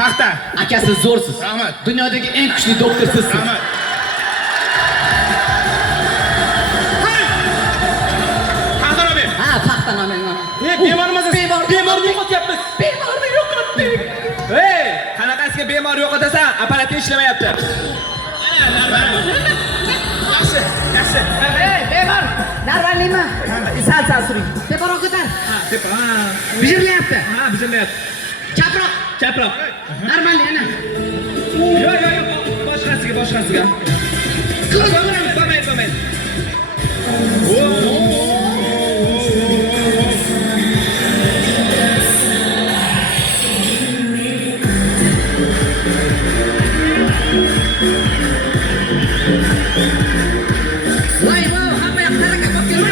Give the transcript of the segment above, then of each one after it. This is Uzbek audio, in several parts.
Taxta. Aka siz zo'rsiz. Rahmat. Dunyodagi eng kuchli doktor sizsiz. Rahmat. Taxtani ber. Ha, taxtani men. Bemormiz. Bemorni yo'qotyapmiz. Bemorni yo'qotdik. Hey, qanaqasiga bemor yo'qotasan? Apparat ishlamayapti. Yaxshi, yaxshi. Hey, bemor. Narvalimi? Sal suring. Teparoq ko'tar. Tepa. Bijirlayapti. Ha, bijirlayapti. Chaproq. Chaproq. Normalni ana. Yo'q. Boshqasiga. Bo'lmaydi. Voy, hamma yoq harakat bo'lib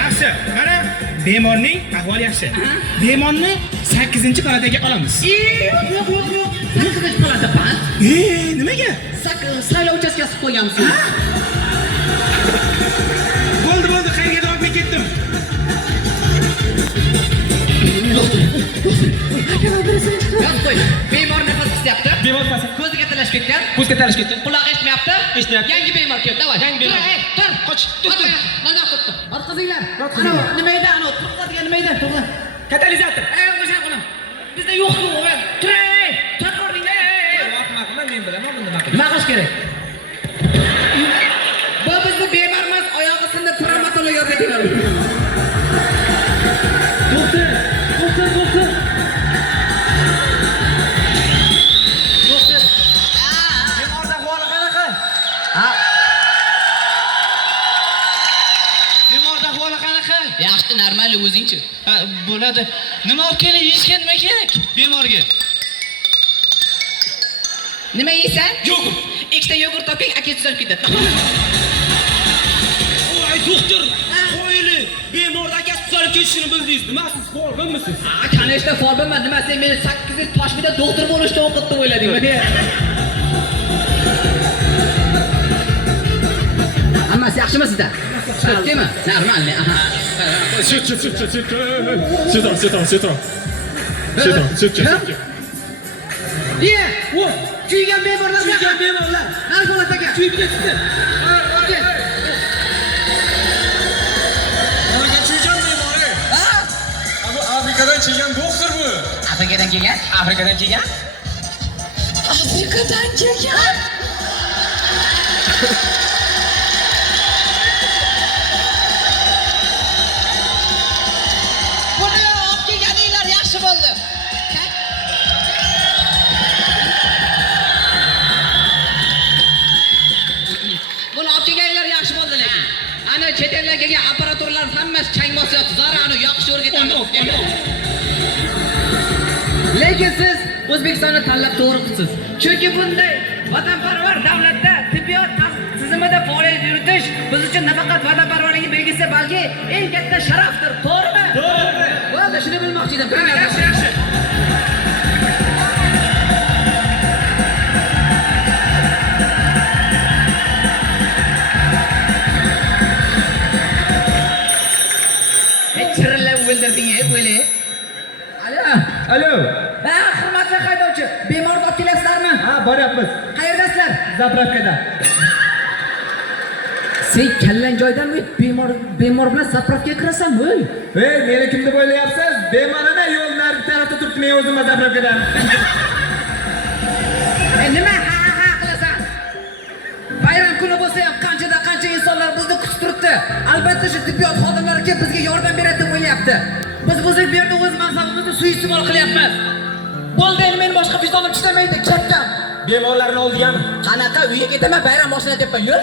Yaxshi. Mana bemorning ahvoli yaxshi. Bemorni 8-palataga olamiz. Yo'q. Sakkizinchi palata band. Nimaga? Saylov uchastkasi qo'yganmiz. Bo'ldi, qayerga olib ketdim. Yoz qo'y. Bemor nafas qisyapti. Bemor past. Ko'ziga talashib ketgan. Quloq eshitmayapti. Yangi bemor keldi. Davay. Yangi bemor. Tur. Qoch. Tur. Mana turibdi. Orqasinglar. Ana nima edi? Ana turqadigan nima edi? To'g'ri. Katalizator. O'sha qilib. Bizda yo'q-ku. Tur. Tur o'rningda. Men bilaman buni nima qilib. Nima qilish kerak? Bu bizni bemor emas, oyog'i sinib travmatologga ketiladi. Doktor. Bemorda ahvoli qanaqa? Bemorda ahvoli qanaqa? Yaxshi, normal o'zingchi. Ha, bo'ladi. Nima olib keling, yeyishga nima kerak bemorga? Nima yeysan? Yogurt. Ikkita yogurt toping, aka tuzalib ketadi. Voy, doktor. Qo'yili. Bemorda akasi tuzalib ketishini bildingiz. Nima siz folbinmisiz? Qanashda folbinman, nima sen meni 8 yil Toshkentda doktor bo'lishni o'qitdi o'yladingmi? Hammasi yaxshimi sizda? Sutdimi? Normalniy. Aha. Süt. Ye! Kuygan bemorlar. Narkolat aka. Kuyib ketdi. Anaga chiygan bemori. Bu Afrikadan chiygan doktor bu. Afrikadan kelgan? Buni olib kelganinglar yaxshi bo'ldi. Buni olib kelganinglar yaxshi bo'ldi lekin. Ana chet eldan kelgan apparaturlar hammasi chang bosyapti. Zarani yoqish o'rgatamiz. Lekin siz O'zbekistonni tanlab to'g'ri qilsiz. Chunki bunday vatanparvar davlatda tibbiyot tizimida faoliyat yuritish biz uchun nafaqat vatanparvarlik belgisi, balki eng katta sharafdir. To'g'rimi? To'g'ri. Bo'ldi, shuni bilmoqchi edim. Yaxshi. Chirillab o'ldirding, bo'li. Alo. Ha, hurmatli haydovchi, bemorni olib kelasizlarmi? Ha, boryapmiz. Qayerdasizlar? Zapravkada. Sen kallang joydanmi bemor bilan zapravkaga kirasanmi? Hey, meni kim deb o'ylayapsiz? Bemorana yo'l narigi tarafda turibdi, men o'zim zapravkadan. Nima ha qilasan? Bayram kuni bo'lsa ham qancha insonlar bizni kutib turibdi. Albatta shu tibbiyot xodimlari kelib bizga yordam beradi deb o'ylayapti. Biz bu yerda o'z mansabimizni suiiste'mol qilyapmiz. Bo'ldi, endi men boshqa vijdonim chidamaydi, ketdim. Bemorlarni oldiyam. Qanaqa uyga ketaman, bayram boshlanayapman, yur.